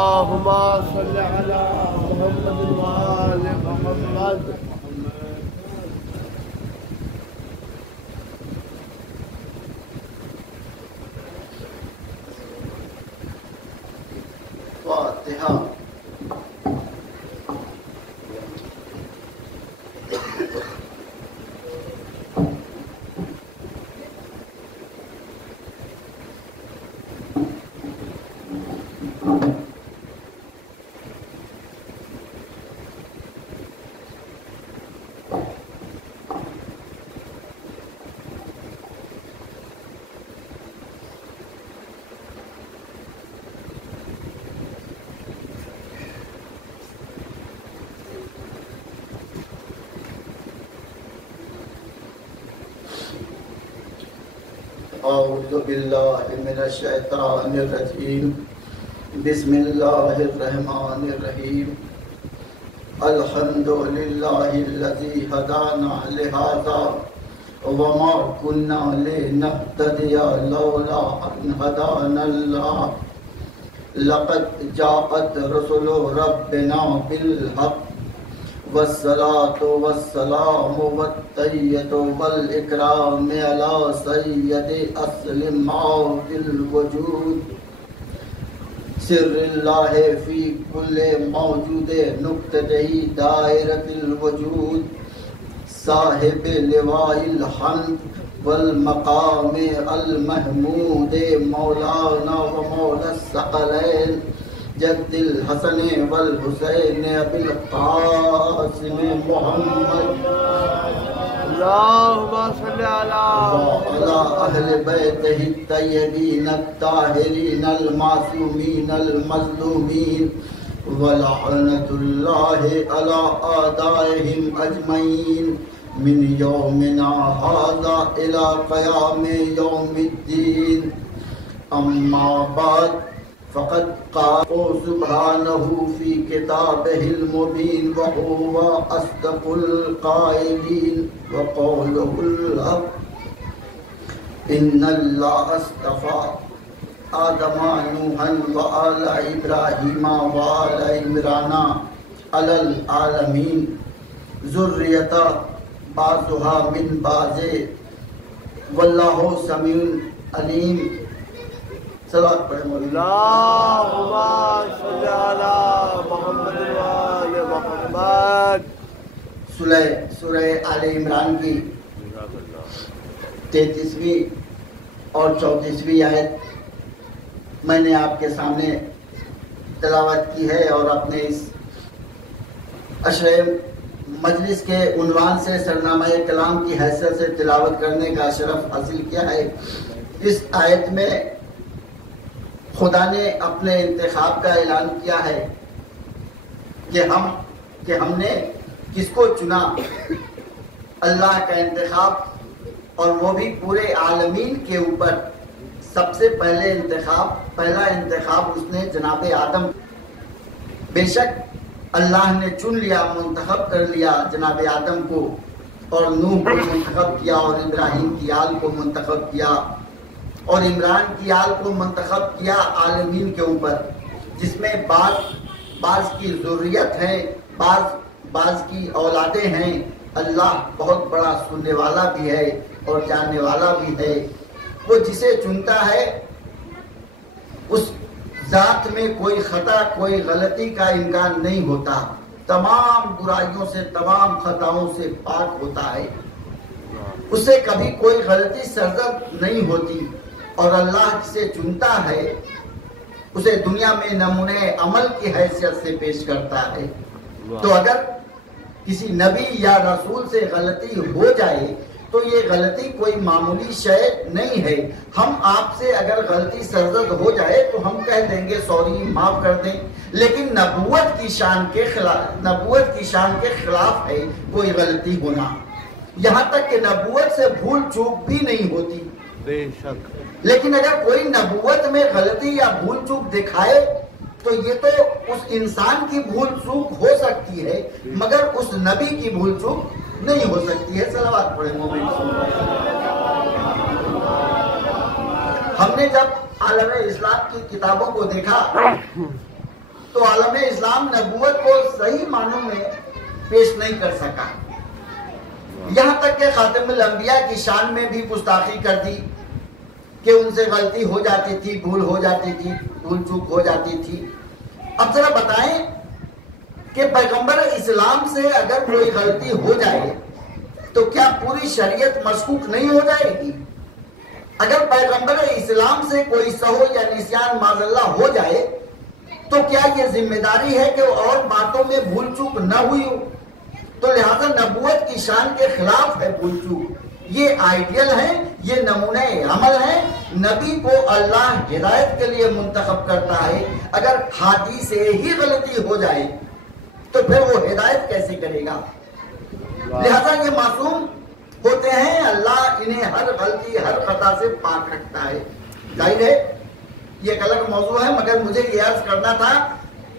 اللهم صل على محمد وآل محمد. فاتحہ. اعوذ باللہ من الشیطان الرجیم. بسم اللہ الرحمن الرحیم. الحمد للہ الذی ہدانا لہذا وما كنا لنهتدي لولا ان هدانا الله. لقد جاءت رسل ربنا بالحق والصلاة والسلام والتحیۃ والإکرام علی سید اصل موت الوجود. سر اللہ فی کل موجود نقطہ دائرۃ الوجود. صاحب لواء الحمد والمقام المحمود مولانا و مولا الثقلین جد الحسن والحسین ابی القاسم محمد. اللهم صل على اہل بیتہ الطیبین الطاہرین المعصومین المظلومین ولعنۃ اللہ علی اعدائہم اجمعین من یومنا ھذا الی قیام یوم الدین. اما بعد فقد قال سبحانه في كتابه المبين وهو أصدق القائلين وقوله الحق. إن الله اصطفى آدم نوحا وآل إبراهيم وآل عمران على العالمين ذرية بعضها من بعض والله سميع عليم. صلوات پڑھیں. اللهم صل على محمد وآل محمد. سورہ آل عمران کی 33ویں اور 34ویں آیت میں نے آپ کے سامنے تلاوت کی ہے اور اپنے اس عشر مجلس کے عنوان سے سرنامہ کلام کی حیثیت سے تلاوت کرنے کا شرف حاصل کیا ہے. اس آیت میں خدا نے اپنے انتخاب کا اعلان کیا ہے کہ ہم نے کس کو چنا. اللہ کا انتخاب اور وہ بھی پورے عالمین کے اوپر. سب سے پہلا انتخاب اس نے جناب آدم. بے شک اللہ نے چن لیا، منتخب کر لیا جناب آدم کو، اور نوح کو منتخب کیا، اور ابراہیم کی آل کو منتخب کیا، اور عمران کی آل کو منتخب کیا عالمین کے اوپر، جس میں بعض کی ذریت ہے، بعض کی اولادیں ہیں. اللہ بہت بڑا سننے والا بھی ہے اور جاننے والا بھی ہے. وہ جسے چنتا ہے اس ذات میں کوئی خطا، کوئی غلطی کا امکان نہیں ہوتا. تمام برائیوں سے، تمام خطاؤں سے پاک ہوتا ہے. اس سے کبھی کوئی غلطی سرزد نہیں ہوتی. اور اللہ جسے چنتا ہے اسے دنیا میں نمونے عمل کی حیثیت سے پیش کرتا ہے. تو اگر کسی نبی یا رسول سے غلطی ہو جائے تو یہ غلطی کوئی معمولی شے نہیں ہے. ہم آپ سے اگر غلطی سرزد ہو جائے تو ہم کہہ دیں گے سوری، معاف کر دیں. لیکن نبوت کی شان کے خلاف ہے کوئی غلطی ہونا. یہاں تک کہ نبوت سے بھول چوک بھی نہیں ہوتی. بے شک. لیکن اگر کوئی نبوت میں غلطی یا بھول چوک دکھائے تو یہ تو اس انسان کی بھول چوک ہو سکتی ہے، مگر اس نبی کی بھول چوک نہیں ہو سکتی ہے. صلوات پڑھیں مومن. ہم نے جب عالم اسلام کی کتابوں کو دیکھا تو عالم اسلام نبوت کو صحیح معنوں میں پیش نہیں کر سکا. یہاں تک کہ خاتم الانبیاء کی شان میں بھی گستاخی کر دی کہ ان سے غلطی ہو جاتی تھی, بھول ہو جاتی تھی, بھول چوک ہو جاتی تھی. اب ذرا بتائیں کہ پیغمبر اسلام سے اگر کوئی غلطی ہو جائے تو کیا پوری شریعت مشکوک نہیں ہو جائے گی؟ اگر پیغمبر اسلام سے کوئی سہو یا نسیان معاذ اللہ ہو جائے تو کیا یہ ذمہ داری ہے کہ اور باتوں میں بھول چوک نہ ہوئی ہو؟ تو لہذا نبوت کی شان کے خلاف ہے بھول چوک. یہ آئیڈیل ہے, یہ نمونہ عمل ہے. نبی کو اللہ ہدایت کے لیے منتخب کرتا ہے. اگر ہادی سے ہی غلطی ہو جائے تو پھر وہ ہدایت کیسے کرے گا؟ لہذا یہ معصوم ہوتے ہیں, اللہ انہیں ہر غلطی ہر خطا سے پاک رکھتا ہے. ظاہر ہے یہ ایک الگ موضوع ہے, مگر مجھے یہ عرض کرنا تھا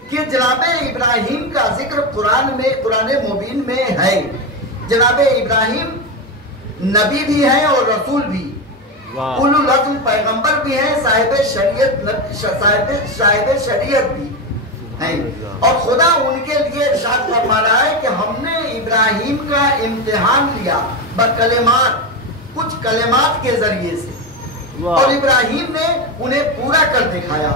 کہ جناب ابراہیم کا ذکر قرآن مبین میں ہے. جناب ابراہیم نبی بھی ہیں اور رسول بھی, اولو العزم پیغمبر بھی ہیں, صاحب شریعت بھی ہیں. اور خدا ان کے لیے ارشاد فرما رہا ہے کہ ہم نے ابراہیم کا امتحان لیا بکلمات, کچھ کلمات کے ذریعے سے, اور ابراہیم نے انہیں پورا کر دکھایا.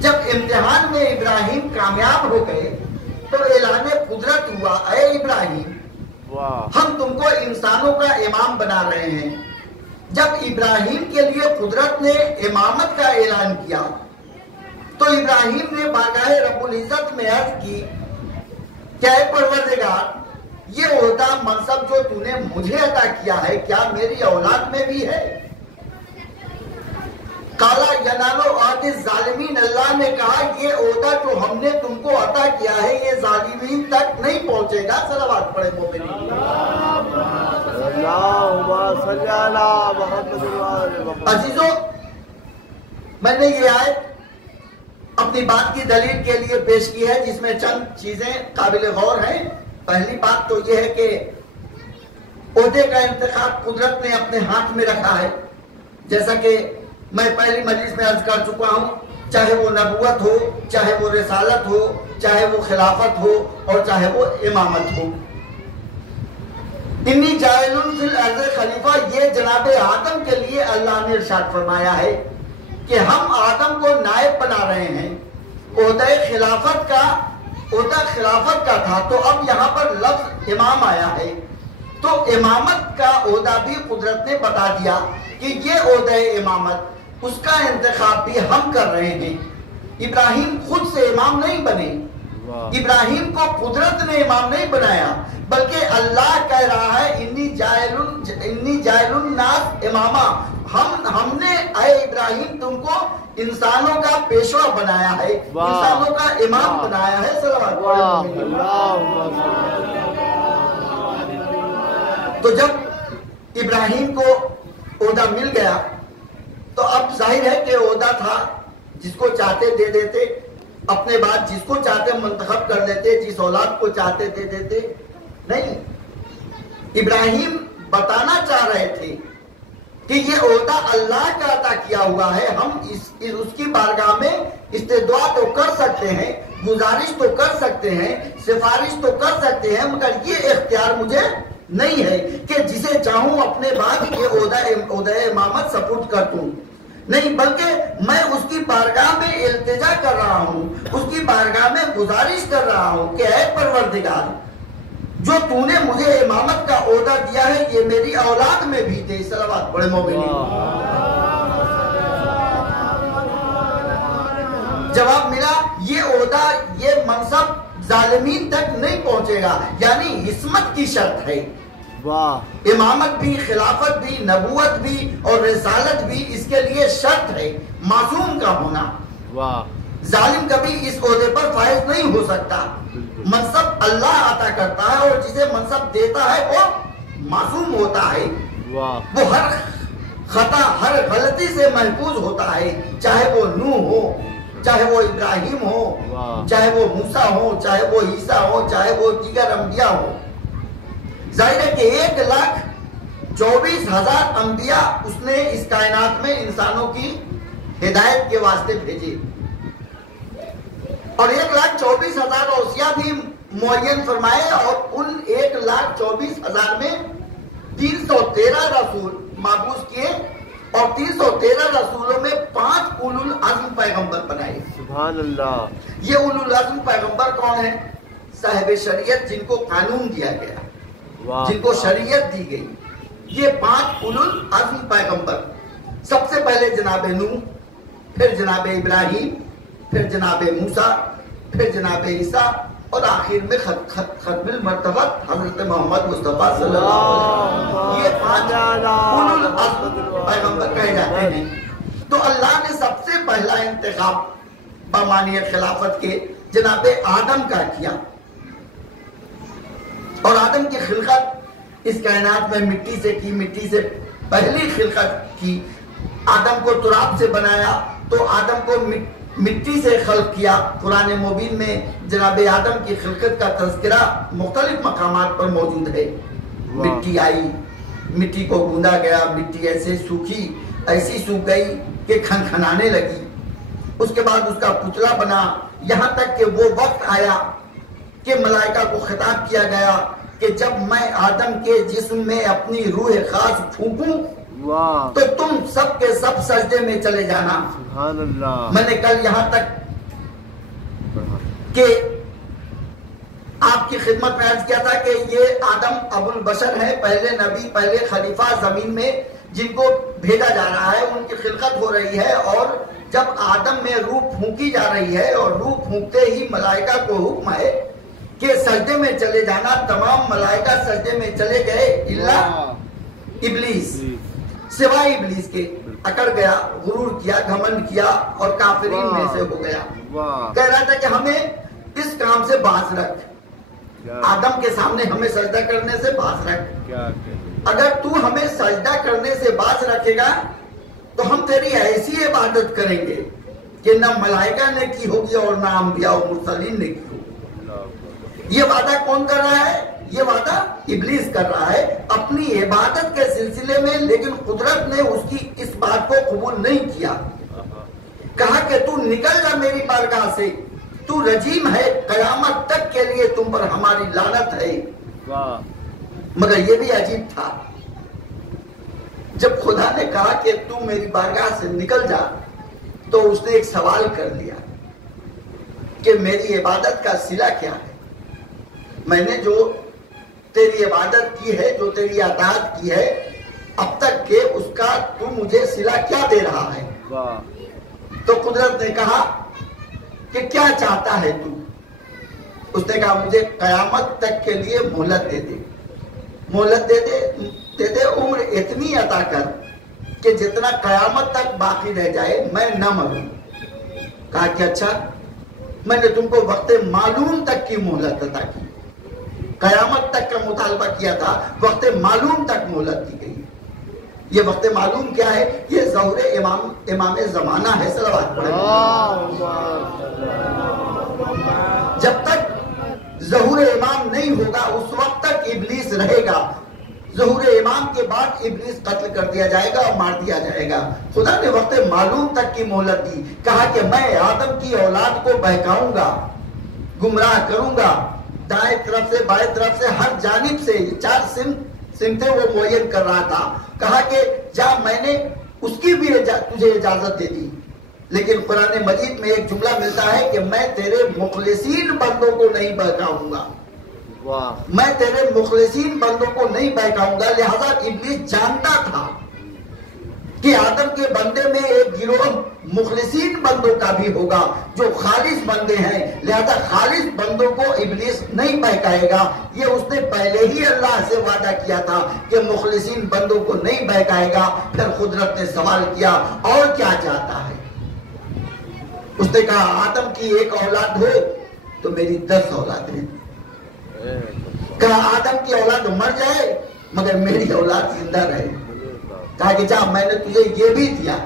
جب امتحان میں ابراہیم کامیاب ہو گئے تو اعلان قدرت ہوا, اے ابراہیم ہم تم کو انسانوں کا امام بنا رہے ہیں. جب ابراہیم کے لیے قدرت نے امامت کا اعلان کیا تو ابراہیم نے بارگاہ رب العزت میں عرض کی کہ اے پروردگار, یہ عہدہ منصب جو تو نے مجھے عطا کیا ہے کیا میری اولاد میں بھی ہے؟ کالا ینالو عہد الظالمین, اللہ نے کہا یہ عہدہ جو ہم نے تم کو عطا کیا ہے یہ ظالمین تک نہیں پہنچے گا. صلوات پڑھے مومنین. عزیزو, میں نے یہ آیت اپنی بات کی دلیل کے لیے پیش کی ہے جس میں چند چیزیں قابل غور ہیں. پہلی بات تو یہ ہے کہ عہدے کا انتخاب قدرت نے اپنے ہاتھ میں رکھا ہے. جیسا کہ میں پہلی مجلس میں عرض کر چکا ہوں, چاہے وہ نبوت ہو, چاہے وہ رسالت ہو, چاہے وہ خلافت ہو, اور چاہے وہ امامت ہو. انی جاعل فی الارض خلیفہ, یہ جناب آدم کے لیے اللہ نے ارشاد فرمایا ہے کہ ہم آدم کو نائب بنا رہے ہیں. عہدہ خلافت کا تھا, تو اب یہاں پر لفظ امام آیا ہے تو امامت کا عہدہ بھی قدرت نے بتا دیا کہ یہ عہدہ امامت, اس کا انتخاب بھی ہم کر رہے ہیں. ابراہیم خود سے امام نہیں بنے, ابراہیم کو قدرت نے امام نہیں بنایا, بلکہ اللہ کہہ رہا ہے انی جاعل الناس اماما, ہم نے اے ابراہیم تم کو انسانوں کا پیشوا بنایا ہے, انسانوں کا امام بنایا ہے. تو جب ابراہیم کو عہدہ مل گیا تو اب ظاہر ہے کہ عہدہ تھا, جس کو چاہتے دے دیتے, اپنے بعد جس کو چاہتے منتخب کر دیتے, جس اولاد کو چاہتے دے دیتے. نہیں, ابراہیم بتانا چاہ رہے تھے کہ یہ عہدہ اللہ کا عطا کیا ہوا ہے, ہم اس کی بارگاہ میں استدعا تو کر سکتے ہیں, گزارش تو کر سکتے ہیں, سفارش تو کر سکتے ہیں, مگر یہ اختیار مجھے نہیں ہے کہ جسے چاہوں اپنے بعد یہ عہدہ امامت سپرد کر دوں. نہیں, بلکہ میں اس کی بارگاہ میں التجا کر رہا ہوں, اس کی بارگاہ میں گزارش کر رہا ہوں کہ اے پروردگار, جو تو نے مجھے امامت کا عہدہ دیا ہے یہ میری اولاد میں بھی دے. صلوات پڑھے مومنین. جواب ملا یہ عہدہ, یہ منصب ظالمین تک نہیں پہنچے گا, یعنی عصمت کی شرط ہے. امامت بھی, خلافت بھی, نبوت بھی اور رسالت بھی اس کے لیے شرط ہے معصوم کا ہونا. ظالم کبھی اس عہدے پر فائز نہیں ہو سکتا. منصب اللہ عطا کرتا ہے اور جسے منصب دیتا ہے وہ معصوم ہوتا ہے, وہ ہر خطا ہر غلطی سے محفوظ ہوتا ہے, چاہے وہ نوح ہو, چاہے وہ ابراہیم ہو, چاہے وہ موسیٰ ہو, چاہے وہ عیسیٰ ہو, چاہے وہ دیگر انبیاء ہو. ظاہر ہے کہ 1,24,000 انبیاء اس نے اس کائنات میں انسانوں کی ہدایت کے واسطے بھیجے. اور 1,24,000 اوصیہ بھی معین فرمائے، اور ان 1,24,000 میں 313 رسول مابوس کیے، اور 313 رسولوں میں 5 اولو العزم پیغمبر بنائے۔ سبحان اللہ۔ یہ اولو العزم پیغمبر کون ہیں؟ صاحب شریعت، جن کو قانون دیا گیا، واہ جن کو شریعت دی گئی، یہ 5 اولو العزم پیغمبر۔ سب سے پہلے جناب نوح، پھر جناب ابراہیم، پھر جناب موسیٰ، پھر جناب عیسیٰ، اور آخر میں ختم المرتبہ حضرت محمد مصطفیٰ صلی اللہ علیہ وسلم۔ یہ 5 اولو العزم پیغمبر کہے جاتے ہیں۔ تو اللہ نے سب سے پہلا انتخاب بامانی خلافت کے جناب آدم کا کیا، اور آدم کی خلقت اس کائنات میں مٹی سے کی، مٹی سے پہلی خلقت کی۔ آدم کو تراب سے بنایا، تو آدم کو مٹی سے خلق کیا۔ قرآن مبین میں جناب آدم کی خلقت کا تذکرہ مختلف مقامات پر موجود ہے۔ مٹی آئی، مٹی کو گوندا گیا، مٹی ایسے سوکھی، ایسی سوکھ گئی کہ کھنکھنانے لگی۔ اس کے بعد اس کا پتلا بنا، یہاں تک کہ وہ وقت آیا کہ ملائکہ کو خطاب کیا گیا کہ جب میں آدم کے جسم میں اپنی روح خاص پھونکوں واہ تو تم سب کے سب سجدے میں چلے جانا۔ سبحان اللہ۔ میں نے کل یہاں تک کہ آپ کی خدمت میں عرض کیا تھا کہ یہ آدم ابو البشر ہے، پہلے نبی، پہلے خلیفہ زمین میں جن کو بھیجا جا رہا ہے، ان کی خلقت ہو رہی ہے۔ اور جب آدم میں روح پھونکی جا رہی ہے، اور روح پھونکتے ہی ملائکہ کو حکم ہے کہ سجدے میں چلے جانا، تمام ملائکہ سجدے میں چلے گئے الا ابلیس، سوائے ابلیس کے۔ اکڑ گیا، غرور کیا، گھمنڈ کیا، اور کافرین میں سے ہو گیا۔ کہہ رہا تھا کہ ہمیں اس کام سے باز رکھ، آدم کے سامنے ہمیں سجدہ کرنے سے باز رکھ۔ اگر تو ہمیں سجدہ کرنے سے باز رکھے گا تو ہم تیری ایسی عبادت کریں گے کہ نہ ملائکہ نے کی ہوگی اور نہ انبیاء و مرسلین نے کی ہوگی۔ یہ وعدہ کون کر رہا ہے؟ یہ وعدہ ابلیس کر رہا ہے اپنی عبادت کے سلسلے میں، لیکن قدرت نے اس کی اس بات کو قبول نہیں کیا۔ کہا کہ تو نکل جا میری بارگاہ سے، تو رجیم ہے، قیامت تک کے لیے تم پر ہماری لعنت ہے۔ مگر یہ بھی عجیب تھا، جب خدا نے کہا کہ تو میری بارگاہ سے نکل جا تو اس نے ایک سوال کر لیا کہ میری عبادت کا صلہ کیا ہے؟ میں نے جو تیری عبادت کی ہے، جو تیری اطاعت کی ہے اب تک کہ اس کا تو مجھے صلہ کیا دے رہا ہے؟ تو قدرت نے کہا کہ کیا چاہتا ہے تو؟ اس نے کہا مجھے قیامت تک کے لیے مہلت دے دے، مہلت دے دے، عمر اتنی عطا کر کہ جتنا قیامت تک باقی رہ جائے میں نہ مروں۔ کہا کہ اچھا، میں نے تم کو وقت معلوم تک کی مہلت عطا کی، قیامت تک کا مطالبہ کیا تھا، وقت معلوم تک مہلت دی گئی۔ یہ وقت معلوم کیا ہے؟ یہ ظہور امام زمانہ ہے۔ صلوات پڑھیں۔ جب تک ظہور امام نہیں ہوگا اس وقت تک ابلیس رہے گا۔ ظہور امام کے بعد ابلیس قتل کر دیا جائے گا اور مار دیا جائے گا۔ خدا نے وقت معلوم تک کی مہلت دی، کہا کہ میں آدم کی اولاد کو بہکاؤں گا، گمراہ کروں گا، دائیں طرف سے بائیں طرف سے ہر جانب سے 4 سمتیں وہ معین کر رہا تھا۔ کہا کہ جا، میں نے اس کی بھی تجھے اجازت دے دی، لیکن قرآن مجید میں ایک جملہ ملتا ہے کہ میں تیرے مخلصین بندوں کو نہیں بہکاؤں گا، میں تیرے مخلصین بندوں کو نہیں بہکاؤں گا۔ لہذا ابلیس جانتا تھا کہ آدم کے بندے میں ایک گروہ مخلصین بندوں کا بھی ہوگا جو خالص بندے ہیں، لہذا خالص بندوں کو ابلیس نہیں بہکائے گا۔ یہ اس نے پہلے ہی اللہ سے وعدہ کیا تھا کہ مخلصین بندوں کو نہیں بہکائے گا۔ پھر قدرت نے سوال کیا اور کیا چاہتا ہے؟ اس نے کہا آدم کی ایک اولاد ہو تو میری 10 اولادیں۔ کہا آدم کی اولاد مر جائے مگر میری اولاد زندہ رہے۔ کہا کہ جا، میں نے تجھے یہ بھی دیا۔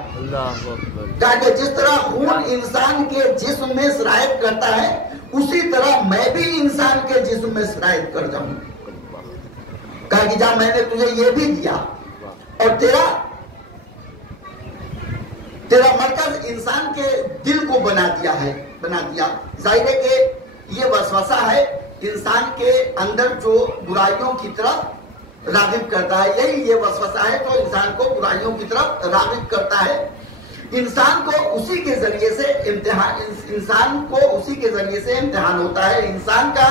کہا کہ جس طرح خون انسان کے جسم میں سرایت کرتا ہے اسی طرح میں بھی انسان کے جسم میں سرایت کر جاؤں۔ کہا کہ جا، میں نے تجھے یہ بھی دیا، اور تیرا مرکز انسان کے دل کو بنا دیا ہے۔ بنا دیا. ظاہر ہے کہ یہ وسوسہ ہے انسان کے اندر جو برائیوں کی طرف راغب کرتا ہے. یہی یہ وسوسہ ہے جو انسان کو برائیوں کی طرف راغب کرتا ہے. انسان کو اسی کے ذریعے سے امتحان ہوتا ہے. انسان کا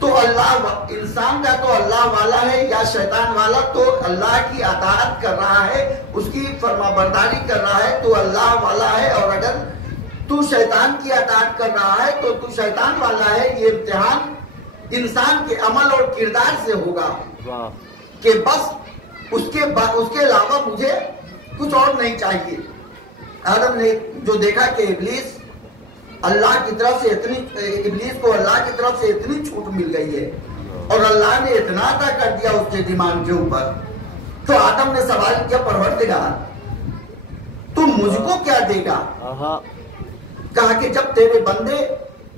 تو اللہ والا ہے یا شیطان والا. تو اللہ کی اطاعت کر رہا ہے, اس کی فرما برداری کر رہا ہے تو اللہ والا ہے, اور اگر تو شیطان کی اطاعت کر رہا ہے تو تو شیطان والا ہے. یہ امتحان انسان کے عمل اور کردار سے ہوگا کہ بس اس کے علاوہ مجھے کچھ اور نہیں چاہیے. آدم نے جو دیکھا کہ ابلیس کو اللہ کی طرف سے اتنی چھوٹ مل گئی ہے اور اللہ نے اتنا عطا کر دیا اس کے دماغ کے اوپر, تو آدم نے سوال کیا, پروردگار تو مجھ کو کیا دے گا؟ کہا کہ جب تیرے بندے,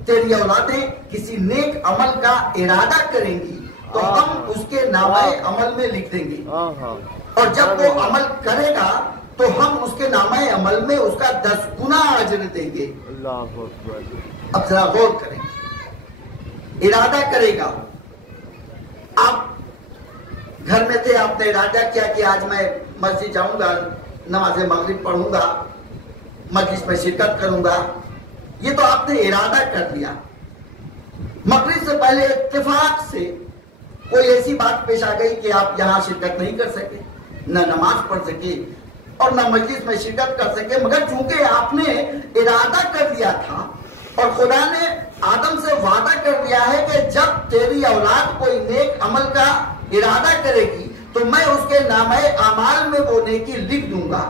تیری اولادیں کسی نیک عمل کا ارادہ کریں گی تو ہم اس کے نامہ عمل میں لکھ دیں گے, اور جب وہ عمل کرے گا تو ہم اس کے نامہ عمل میں اس کا 10 گنا اجر دیں گے. اب ذرا غور کریں, ارادہ کرے گا. آپ گھر میں تھے, آپ نے ارادہ کیا کہ آج میں مسجد جاؤں گا, نماز مغرب پڑھوں گا, مجلس میں شرکت کروں گا. یہ تو آپ نے ارادہ کر لیا. مغرب سے پہلے اتفاق سے کوئی ایسی بات پیش آ گئی کہ آپ یہاں شرکت نہیں کر سکے, نہ نماز پڑھ سکے اور نہ مجلس میں شرکت کر سکے. مگر چونکہ آپ نے ارادہ کر لیا تھا اور خدا نے آدم سے وعدہ کر لیا ہے کہ جب تیری اولاد کوئی نیک عمل کا ارادہ کرے گی تو میں اس کے نامہ اعمال میں وہ نیکی لکھ دوں گا,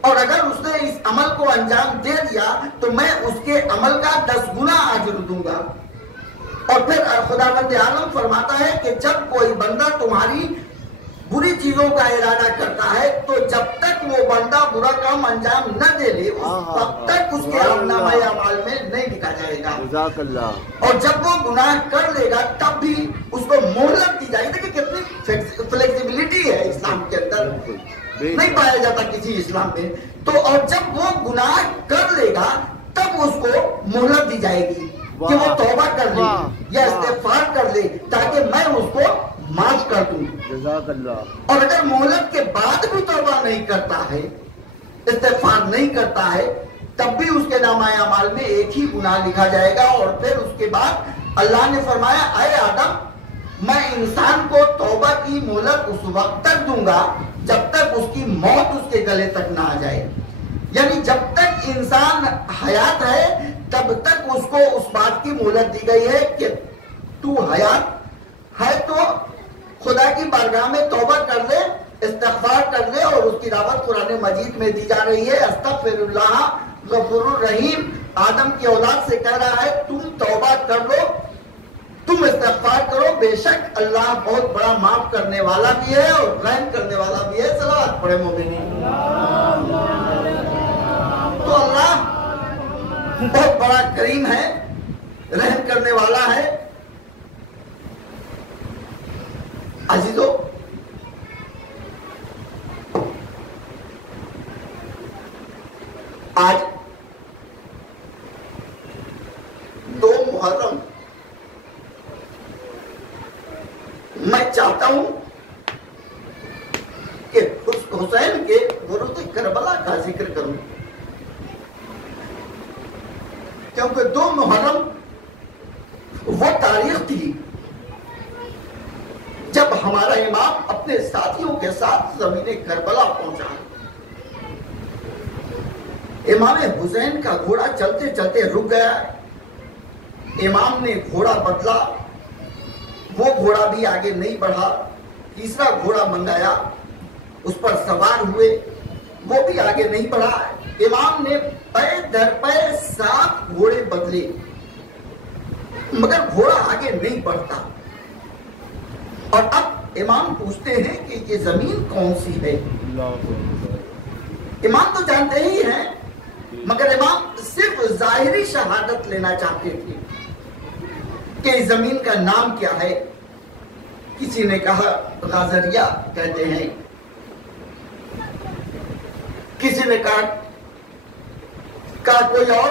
اور اگر اس نے اس عمل کو انجام دے دیا تو میں اس کے عمل کا 10 گنا اجر دوں گا. اور پھر خداوند عالم فرماتا ہے کہ جب کوئی بندہ تمہاری بری چیزوں کا ارادہ کرتا ہے تو جب تک وہ بندہ برا کام انجام نہ دے لے تب تک اس کے نامہ اعمال میں نہیں لکھا جائے گا. اور جب وہ گناہ کر لے گا تب بھی اس کو مہلت دی جائے گی. دیکھیں کتنی فلیکسیبلٹی ہے اسلام کے اندر, نہیں پایا جاتا کسی اسلام میں. تو اور جب وہ گناہ کر لے گا تب اس کو مہلت دی جائے گی کہ وہ توبہ کر لے یا استغفار کر لے تاکہ میں اس کو معاف کر دوں. جزاک اللہ. اور اگر مہلت کے بعد بھی توبہ نہیں کرتا ہے, استغفار نہیں کرتا ہے, تب بھی اس کے نامہ اعمال میں ایک ہی گناہ لکھا جائے گا. اور پھر اس کے بعد اللہ نے فرمایا, اے آدم میں انسان کو توبہ کی مہلت اس وقت تک دوں گا جب تک اس کی موت اس کے گلے تک نہ آ جائے. یعنی جب تک انسان حیات ہے تب تک اس کو اس بات کی مہلت دی گئی ہے کہ تو حیات ہے تو خدا کی بارگاہ میں توبہ کر لے, استغفار کر لے. اور اس کی دعوت قرآن مجید میں دی جا رہی ہے, استغفر اللہ غفور الرحیم. آدم کی اولاد سے کہہ رہا ہے تم توبہ کر لو, تم استغفار کرو, بے شک اللہ بہت بڑا معاف کرنے والا بھی ہے اور رحم کرنے والا بھی ہے. صلوات پڑھے مومنین. تو اللہ بہت بڑا کریم ہے, رحم کرنے والا ہے. عزیزو, آج 2 محرم میں چاہتا ہوں کہ حسین کے ورود کربلا کا ذکر کروں, کیونکہ 2 محرم وہ تاریخ تھی جب ہمارا امام اپنے ساتھیوں کے ساتھ زمین کربلا پہنچا. امام حسین کا گھوڑا چلتے چلتے رک گیا. امام نے گھوڑا بدلا, وہ گھوڑا بھی آگے نہیں بڑھا. تیسرا گھوڑا منگایا, اس پر سوار ہوئے, وہ بھی آگے نہیں بڑھا. امام نے پے در پے 7 گھوڑے بدلے مگر گھوڑا آگے نہیں بڑھتا. اور اب امام پوچھتے ہیں کہ یہ زمین کون سی ہے. امام تو جانتے ہی ہیں مگر امام صرف ظاہری شہادت لینا چاہتے تھے کہ اس زمین کا نام کیا ہے. کسی نے کہا غازریہ کہتے ہیں, کسی نے کہا کوئی اور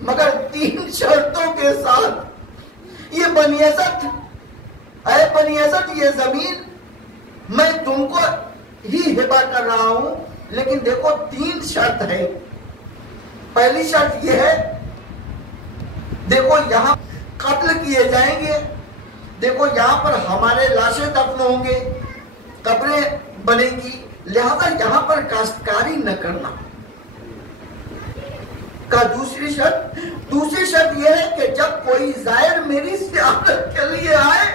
مگر 3 شرطوں کے ساتھ. یہ بنی اسد، اے بنی اسد، یہ زمین میں تم کو ہی ہبہ کر رہا ہوں، لیکن دیکھو 3 شرط ہے. پہلی شرط یہ ہے، دیکھو یہاں قتل کیے جائیں گے، دیکھو یہاں پر ہمارے لاشیں دفن ہوں گے، قبریں بنے گی، لہذا یہاں پر کاشتکاری نہ کرنا. کا دوسری شرط یہ ہے کہ جب کوئی زائر میری زیارت کے لیے آئے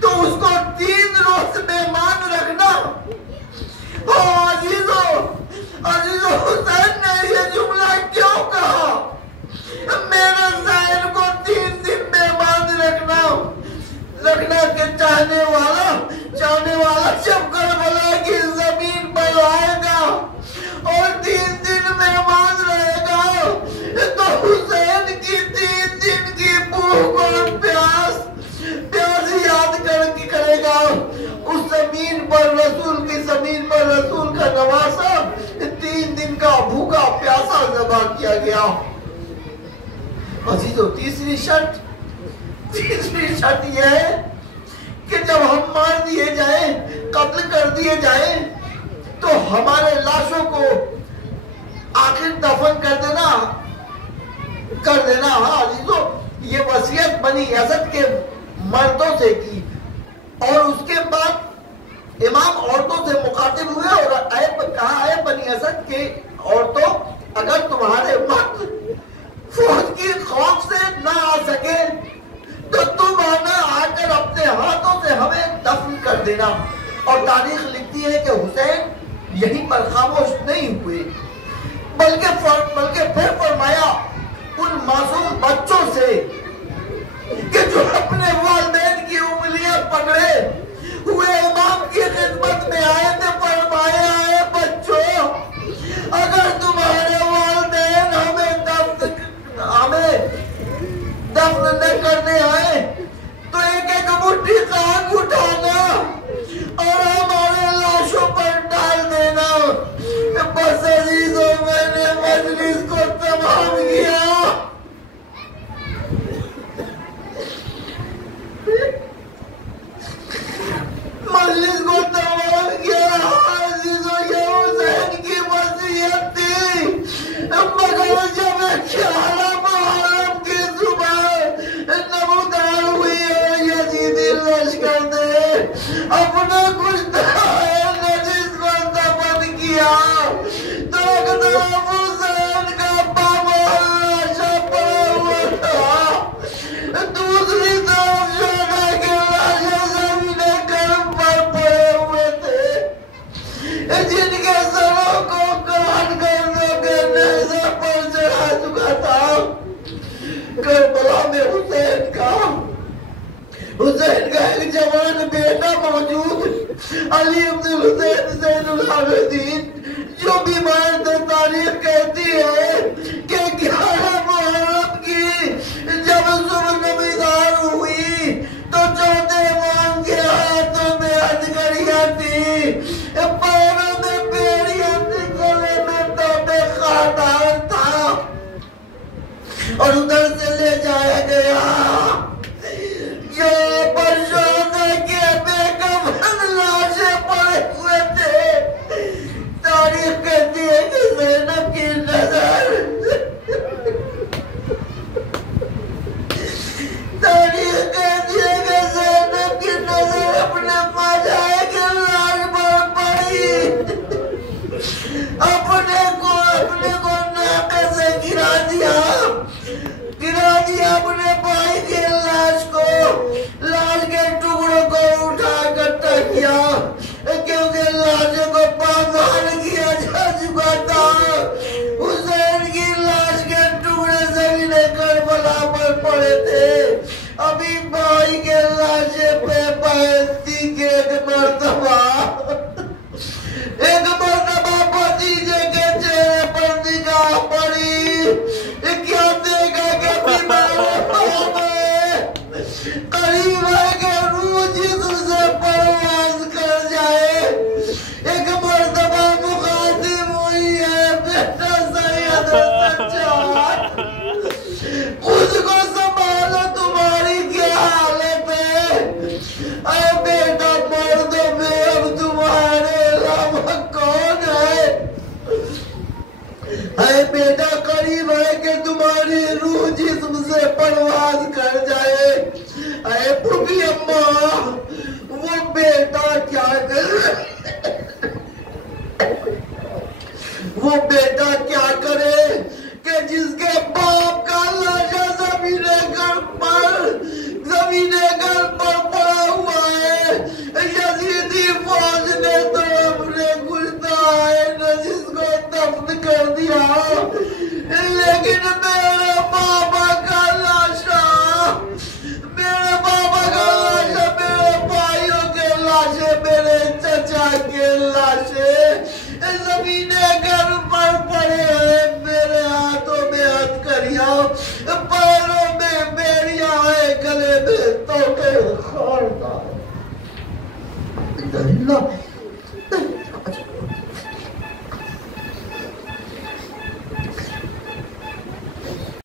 تو اس کو 3 روز مہمان رکھنا. عزیزو حسین نے یہ جملہ کیوں کہا؟ میرے زائر کو 3 دن مہمان رکھنا کہ چاہنے والا جب کربلا کی زمین پر آئے گا اور 3 دن مہمان رہے گا تو حسین کی 3 دن کی بھوک اور پیاس یاد کرے گا. اس زمین پر رسول کا نواسا 3 دن کا بھوکا پیاسا ذبح کیا گیا. عزیزو تیسری شرط یہ ہے کہ جب ہم مار دیے جائیں، قتل کر دیے جائیں تو ہمارے لاشوں کو آخر دفن کر دینا. ہاں عزیزو، یہ وصیت بنی اسد کے مردوں سے کی، اور اس کے بعد امام عورتوں سے مخاطب ہوئے اور کہا اے بنی اسد کے عورتوں، اگر تمہارے مرد فوج کی خوف سے نہ آ سکے تو تم آ کر اپنے ہاتھوں سے ہمیں دفن کر دینا. اور تاریخ لکھتی ہے کہ حسین یہیں پر خاموش نہیں ہوئے، بلکہ پھر فرمایا ان معصوم بچوں سے کہ جو اپنے والدین کی انگلیاں پکڑے ہوئے امام کی خدمت میں آئے تھے، فرمایا اے بچوں، اگر تمہارے والدین ہمیں دفن نہ کرنے آئے تو ایک مٹھی خاک اٹھانا اور ہمارے لاشوں پر ڈال دینا. بس عزیزوں، میں نے مجلس کو تمام کیا. عزیزوں، یہ حسین کی وصیت تھی، مگر جب 11 محرم کی صبح نمودار ہوئی اور یزیدی لشکر نے اپنا نجس کو دفن کیا تو ایک طرف حسین کا لاشا پڑا ہوا تھا، دوسری طرف شہدا کے لاشیں زمین گرم پر پڑے ہوئے تھے، جن کے سروں کو کاٹ کر لوگ نیزے پر چڑھا چکا تھا. کربلا میں حسین کا ایک جوان بیٹا موجود، علی ابن حسین زین العابدین، جو بیمار تھے. تاریخ کہتی ہے کہ 11 محرم کی جب صبح نمودار ہوئی تو چوتھے امام کے ہاتھوں میں ہتھکڑیاں تھی، پیروں میں بیڑیاں تھی، گلے میں توبے خاتان تھا، اور ادھر سے لے جایا گیا جو پرشودہ کے بے کفن لاشیں پڑے ہوئے تھے. تاریخ کہتی ہے کہ زینب کی نظر اپنے ماجائے کے لاش پر پڑی، اپنے کو ناقے سے گرا دیا اپنے بھائی کے لاش کے ٹکڑوں کو اٹھا اکٹھا کیا، کیونکہ لاش کو پامال کیا جا چکا تھا. حسین کی لاش کے ٹکڑے زمین کربلا پر پڑے تھے. ابھی بھائی کے لاشے پہ بہتی کے ایک مرتبہ بھتیجے کے چہرے پر نگاہ پڑی. کیا دیکھا کہ بیمار قریب ہے کہ روح جسم سے پرواز کر جائے. ایک مرتبہ مخاطب ہوئی ہے بیٹا سید سجاد، کہ تمہاری روح جسم سے پرواز کر جائے. اے بوبی اماں، وہ بیٹا کیا کرے، وہ بیٹا کیا کرے کہ جس کے باپ کا لاشا زمین گھر پر پڑا ہوا ہے. یزیدی فوج نے تو اپنے گشتہ نجس کو دفن کر دیا، لیکن میرے بابا کا لاشا، میرے بھائیوں کے لاشے، میرے چچا کے لاشے زمین گھر پر پڑے ہیں. میرے ہاتھوں میں ہتھکڑیاں، پیروں میں بیڑیاں ہیں، گلے میں توقے خاردار.